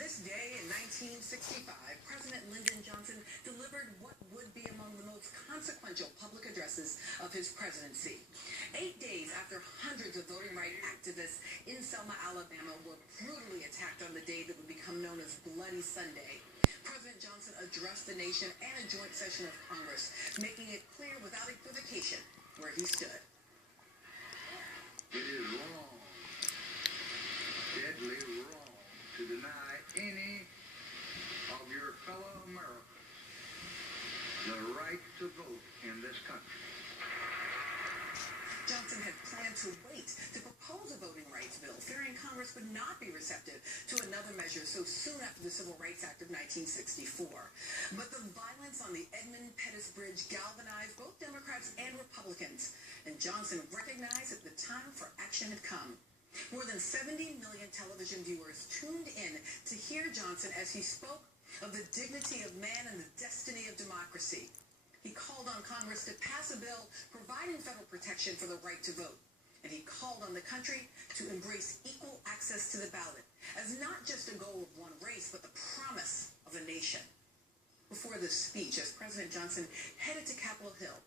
this day in 1965, President Lyndon Johnson delivered what would be among the most consequential public addresses of his presidency. 8 days after hundreds of voting rights activists in Selma, Alabama were brutally attacked on the day that would become known as Bloody Sunday, President Johnson addressed the nation and a joint session of Congress, making it clear without equivocation where he stood. It is wrong, deadly wrong, to deny any of your fellow Americans the right to vote in this country. Johnson had planned to wait to propose a voting rights bill, fearing Congress would not be receptive to another measure so soon after the Civil Rights Act of 1964. But the violence on the Edmund Pettus Bridge galvanized both Democrats and Republicans, and Johnson recognized that the time for action had come. More than 70 million television viewers tuned in to hear Johnson as he spoke of the dignity of man and the destiny of democracy. He called on Congress to pass a bill providing federal protection for the right to vote. And he called on the country to embrace equal access to the ballot as not just a goal of one race, but the promise of a nation. Before this speech, as President Johnson headed to Capitol Hill,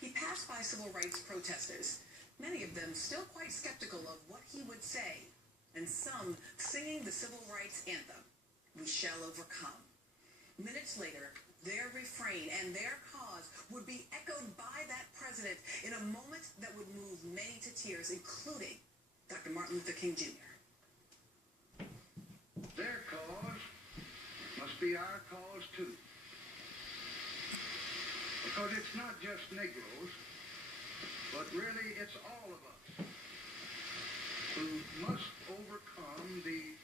he passed by civil rights protesters, many of them still quite skeptical of what he would say, and some singing the civil rights anthem, "We shall overcome." Minutes later, their refrain and their cause would be echoed by that president in a moment that would move many to tears, including Dr. Martin Luther King Jr. Their cause must be our cause too. Because it's not just Negroes, but really it's all of us who must overcome the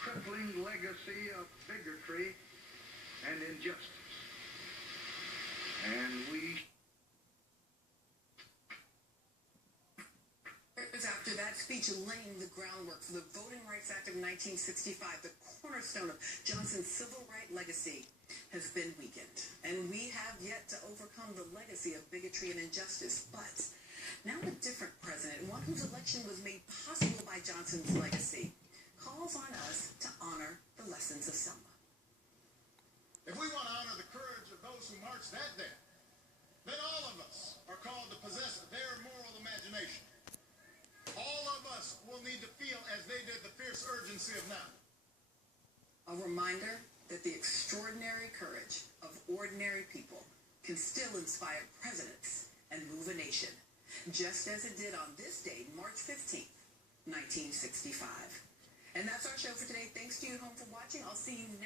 crippling legacy of bigotry and injustice. And we... After that speech laying the groundwork for the Voting Rights Act of 1965, the cornerstone of Johnson's civil rights legacy has been weakened. And we have yet to overcome the legacy of bigotry and injustice. But now a different president, one whose election was made possible by Johnson's legacy, calls on us to honor the lessons of Selma. If we want to honor the courage of those who marched that day, then all of us are called to possess their moral imagination. All of us will need to feel as they did the fierce urgency of now. A reminder that the extraordinary courage of ordinary people can still inspire presidents and move a nation, just as it did on this date, March 15th, 1965. And that's our show for today. Thanks to you at home for watching. I'll see you next